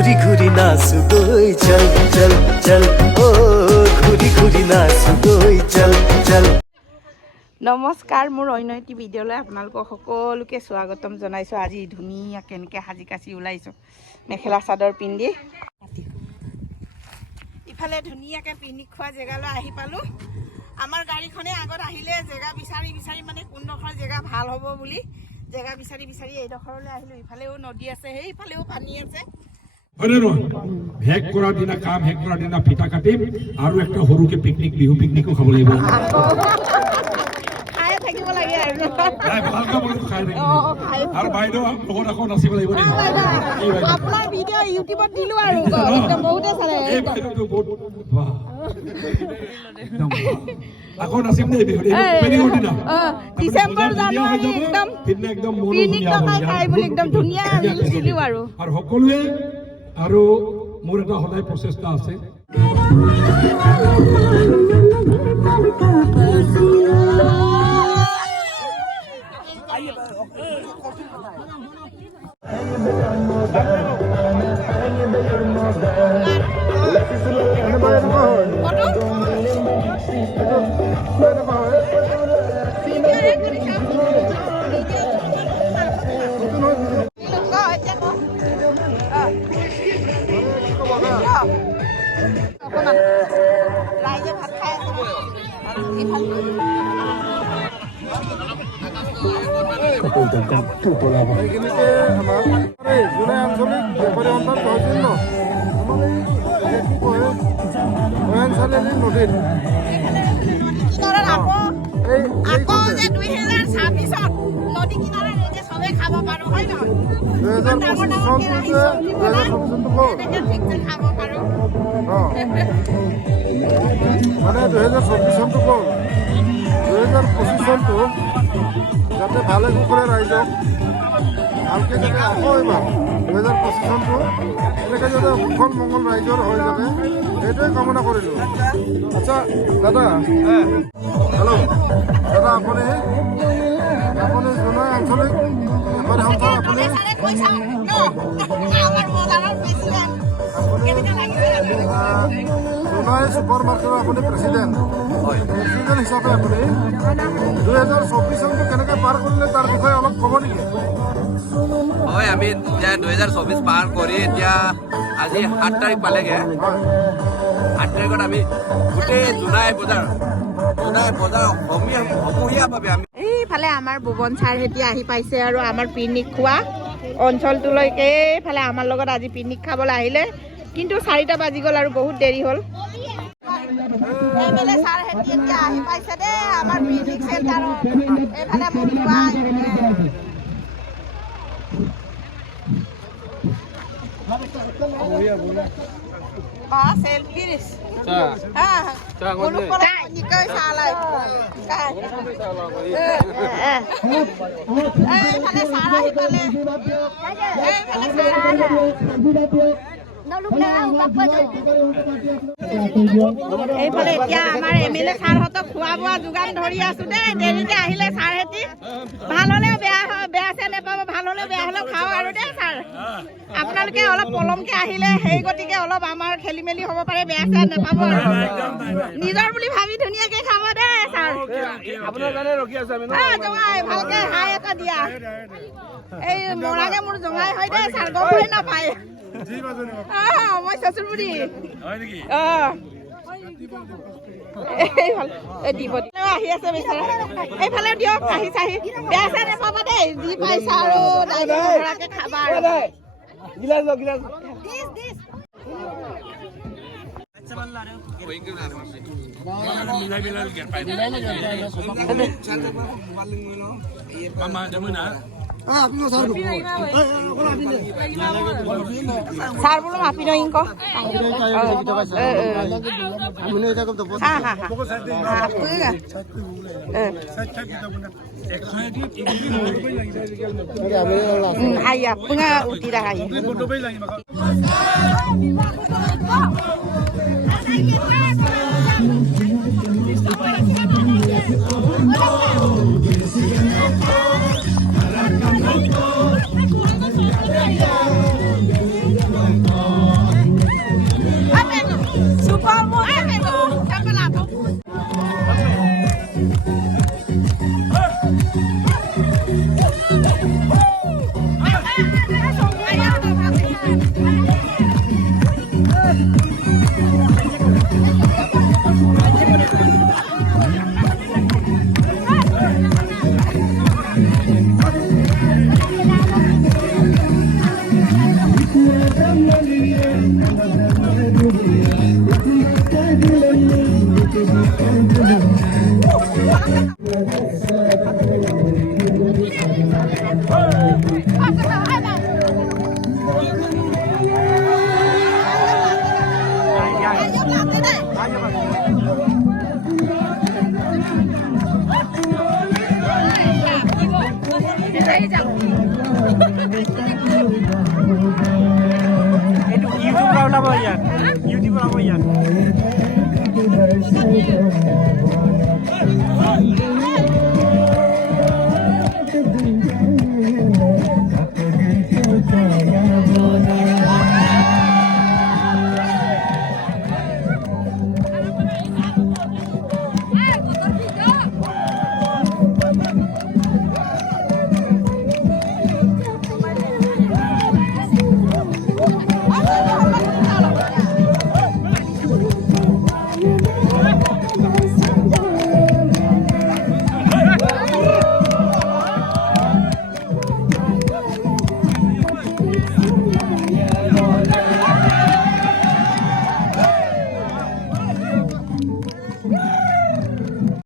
ঘুৰি ঘুৰি নাচু গই চল চল চল ও ঘুৰি ঘুৰি নাচু গই চল চল। নমস্কাৰ, মোৰ অন্য এটি ভিডিঅ'লৈ আপোনালোকক সকলোকে স্বাগতম জনাইছোঁ। আজি ধুনীয়াকৈ এনেকৈ সাজি কাচি ওলাইছোঁ মেখেলা চাদৰ পিন্ধি। ইফালে ধুনীয়াকৈ পিকনিক খোৱা জেগালৈ আহি পালোঁ। আমাৰ গাড়ীখনে আগত আহিলে জেগা বিচাৰি বিচাৰি মানে কোনডোখৰ জেগা ভাল হ'ব বুলি জেগা বিচাৰি বিচাৰি এইডোখৰলৈ আহিলোঁ। ইফালেও নদী আছে, সেইফালেও পানী আছে। হেক কৰাৰ দিনা কাম হেক কৰাৰ দিনা ফিটা কাটিম আৰু একটা সৰুকে পিকনিক বিহু পিকনিকো খাব লাগিব। আপোনাৰ ভিডিঅ' ইউটিউবত দিলোঁ আৰু বহুতে চালে। আকৌ নাচিম দেই ডিচেম্বৰ জানুৱাৰী একদম পিকনিক খাই বুলি একদম ধুনীয়া দিলোঁ আৰু সকলোৱে। আৰু মোৰ এটা সদায় প্ৰচেষ্টা আছে, ৰাইজে ভাত খাই আছে। আকৌ যে 2026 নদী কিনাৰত এনেকে চবে খাব পাৰো, হয় নহয়? 2025 খাব পাৰো মানে 2024 চনটো গ'ল, 2025 চনটো যাতে ভালে কুকুৰে ৰাইজক ভালকৈ যাতে আকৌ এবাৰ 2025 চনটো এনেকৈ যাতে সুফল মংগল ৰাইজৰ হয় যাতে সেইটোৱে কামনা কৰিলোঁ। আচ্ছা দাদা, হেল্ল' দাদা, আপুনি জোনাই আঞ্চলিক বেপাৰী সন্থাৰ আপুনি জোনাই ছুপাৰ মাৰ্কেটৰ আপুনি প্ৰেচিডেণ্ট হিচাপে আপুনি 2024 চনটো কেনেকৈ পাৰ কৰিলে তাৰ বিষয়ে অলপ ক'ব নেকি? হয়, আমি এতিয়া 2024 পাৰ কৰি এতিয়া আজি 7 তাৰিখ পালেগৈ। 8 তাৰিখত আমি গোটেই জোনাই বজাৰ সমূহীয়াভাৱে আমি এইফালে আমাৰ ভুৱন ছাৰহেঁতি আহি পাইছে আৰু আমাৰ পিকনিক খোৱা অঞ্চলটোলৈকে এইফালে আমাৰ লগত আজি পিকনিক খাবলৈ আহিলে, কিন্তু 4টা বাজি গ'ল আৰু বহুত দেৰি হ'ল। এমএলএ ছাৰহেঁতি এতিয়া আহি পাইছে দেই আমাৰ পিকনিক চেণ্টাৰত। এইফালে selfies. এইফালে এতিয়া আমাৰ এমএলএ ছাৰহঁতক খোৱা বোৱা যোগান ধৰি আছো দেই। দেৰিকে আহিলে ছাৰহেঁতি, ভাল হ'লেও বেয়া চেয়া নেপাব, ভাল হ'লেও বেয়া হ'লেও খাওঁ আৰু দেই ছাৰ। আপোনালোকে অলপ পলমকে আহিলে সেই গতিকে অলপ আমাৰ খেলি মেলি হ'ব পাৰে, বেয়া চেয়া নেপাব আৰু নিজৰ বুলি ভাবি ধুনীয়াকে খাব দেই ছাৰ। জঙাই ভালকে হাই এটা দিয়া। এই মৰাগে মোৰ জঙাই হয় দেই ছাৰ, গমে নাপায়। মই চচুৰ বুঢ়ী আহি আছে বিচাৰা। এইফালে দিয়ক আহি চাহি, বেয়া চেয়া নেপাব দেই, যি পাইছা আৰু খাবা আৰু। ছাৰ বোলো মাপি দিওঁ ink ayah punya tidak ayah. YouTuber ওলাব ইয়াত ইউটিউবাৰ ওলাব ইয়াত